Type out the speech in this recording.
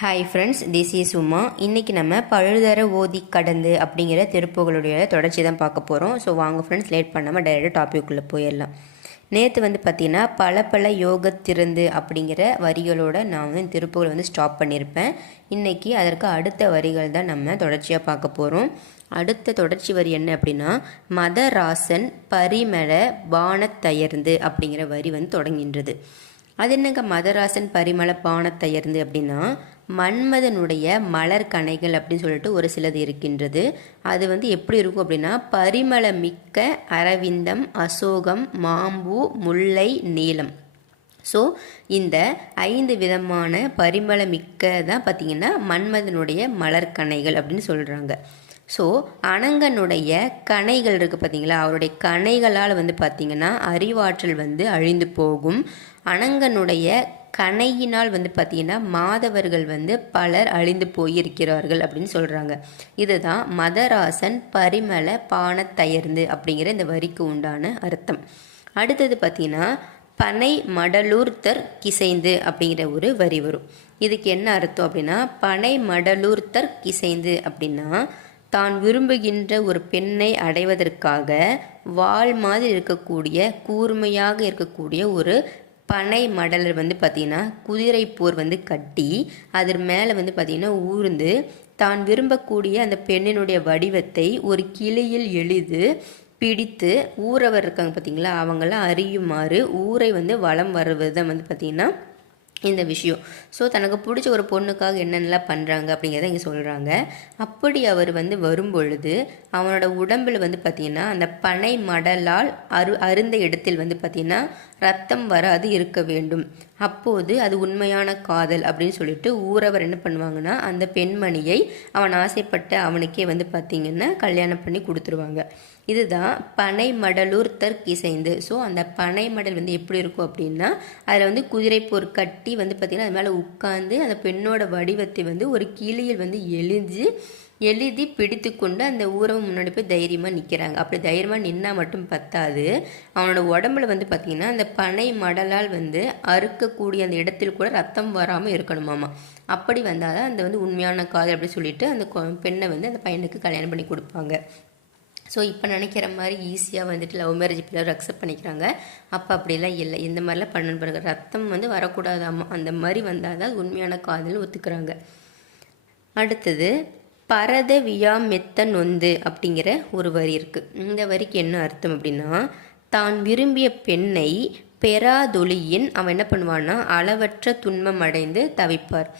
Hi friends, this is Uma. இன்றைக்கி நம்ம பழுதர ஓதி கடந்து அப்படிங்கிற திருப்புகளுடைய தொடர்ச்சி தான் பார்க்க போகிறோம். ஸோ வாங்க ஃப்ரெண்ட்ஸ், லேட் பண்ணாமல் டைரெக்டாக டாபிக்குள்ளே போயிடலாம். நேற்று பார்த்திங்கன்னா பல யோகத்திருந்து அப்படிங்கிற வரிகளோடு நான் திருப்புகள் ஸ்டாப் பண்ணியிருப்பேன். இன்றைக்கி அதற்கு அடுத்த வரிகள் தான் நம்ம தொடர்ச்சியாக பார்க்க போகிறோம். அடுத்த தொடர்ச்சி வரி என்ன அப்படின்னா, மதராசன் பரிமள பானத்தயர்ந்து அப்படிங்கிற வரி தொடங்குகின்றது. அது என்னங்க மதராசன் பரிமள பானத்தயர்ந்து அப்படின்னா, மன்மதனுடைய மலர் கணைகள் அப்படின்னு சொல்லிட்டு ஒரு சிலது இருக்கின்றது. அது எப்படி இருக்கும் அப்படின்னா, பரிமள மிக்க அரவிந்தம், அசோகம், மாம்பூ, முல்லை, நீலம். ஸோ இந்த 5 விதமான பரிமள மிக்க தான் பார்த்திங்கன்னா மன்மதனுடைய மலர் கணைகள் அப்படின்னு சொல்கிறாங்க. ஸோ அனங்கனுடைய கணைகள் இருக்குது பார்த்தீங்களா, அவருடைய கணைகளால் பார்த்திங்கன்னா அறிவாற்றல் அழிந்து போகும். அனங்கனுடைய கணையினால் பார்த்திங்கன்னா மாதவர்கள் பலர் அழிந்து போயிருக்கிறார்கள் அப்படின்னு சொல்கிறாங்க. இதுதான் மதராசன் பரிமள பானத்தயர்ந்து அப்படிங்கிற இந்த வரிக்கு உண்டான அர்த்தம். அடுத்தது பார்த்திங்கன்னா, பனை மடலூர்த்தர் கிசைந்து அப்படிங்கிற ஒரு வரி வரும். இதுக்கு என்ன அர்த்தம் அப்படின்னா, பனை மடலூர்த்தர் கிசைந்து அப்படின்னா, தான் விரும்புகின்ற ஒரு பெண்ணை அடைவதற்காக வாள் மாதிரி இருக்கக்கூடிய கூர்மையாக இருக்கக்கூடிய ஒரு பனை மடலர் பார்த்திங்கன்னா குதிரை போர் கட்டி அதன் மேலே பார்த்திங்கன்னா ஊர்ந்து தான் விரும்பக்கூடிய அந்த பெண்ணினுடைய வடிவத்தை ஒரு கிளியில் எளிது பிடித்து ஊரவர் இருக்காங்க பார்த்திங்களா, அவங்களாம் அறியுமாறு ஊரை வலம் வருவது தான் பார்த்திங்கன்னா இந்த விஷயம். ஸோ தனக்கு பிடிச்ச ஒரு பொண்ணுக்காக என்னென்னலாம் பண்ணுறாங்க அப்படிங்கிறத இங்கே சொல்கிறாங்க. அப்படி அவர் வரும்பொழுது அவனோட உடம்பில் பார்த்திங்கன்னா அந்த பனை மடலால் அருந்த இடத்தில் பார்த்திங்கன்னா ரத்தம் வராது இருக்க வேண்டும். அப்போது அது உண்மையான காதல் அப்படின்னு சொல்லிட்டு ஊரவர் என்ன பண்ணுவாங்கன்னா, அந்த பெண்மணியை அவன் ஆசைப்பட்ட அவனுக்கே பார்த்திங்கன்னா கல்யாணம் பண்ணி கொடுத்துருவாங்க. இதுதான் பனை மடலூர் தற்கிசைந்து. ஸோ அந்த பனை மடல் எப்படி இருக்கும் அப்படின்னா, அதில் குதிரை போர் கட்டி பார்த்திங்கன்னா அது மேலே உட்காந்து அந்த பெண்ணோட வடிவத்தை ஒரு கிளியில் எழுதி பிடித்து கொண்டு அந்த ஊரவு முன்னாடி போய் தைரியமாக நிற்கிறாங்க. அப்படி தைரியமாக நின்னால் மட்டும் பத்தாது, அவனோட உடம்புல பார்த்திங்கன்னா அந்த பனை மடலால் அறுக்கக்கூடிய அந்த இடத்தில் கூட ரத்தம் வராமல் இருக்கணுமாமா. அப்படி வந்தால் தான் அந்த உண்மையான காதல் அப்படி சொல்லிட்டு அந்த பெண்ணை அந்த பையனுக்கு கல்யாணம் பண்ணி கொடுப்பாங்க. ஸோ இப்போ நினைக்கிற மாதிரி ஈஸியாக லவ் மேரேஜ் பிள்ளை அக்செப்ட் பண்ணிக்கிறாங்க. அப்போ அப்படிலாம் இல்லை, இந்த மாதிரிலாம் பண்ணணும் பாருங்க, ரத்தம் வரக்கூடாதாமா. அந்த மாதிரி வந்தால் தான் உண்மையான காதல் ஒத்துக்கிறாங்க. அடுத்தது பரத வியாமெத்த நொந்து அப்படிங்கிற ஒரு வரி இருக்குது. இந்த வரிக்கு என்ன அர்த்தம் அப்படின்னா, தான் விரும்பிய பெண்ணை பெறாதொழியின் அவன் என்ன பண்ணுவான்னா அளவற்ற துன்பம் அடைந்து தவிப்பார்.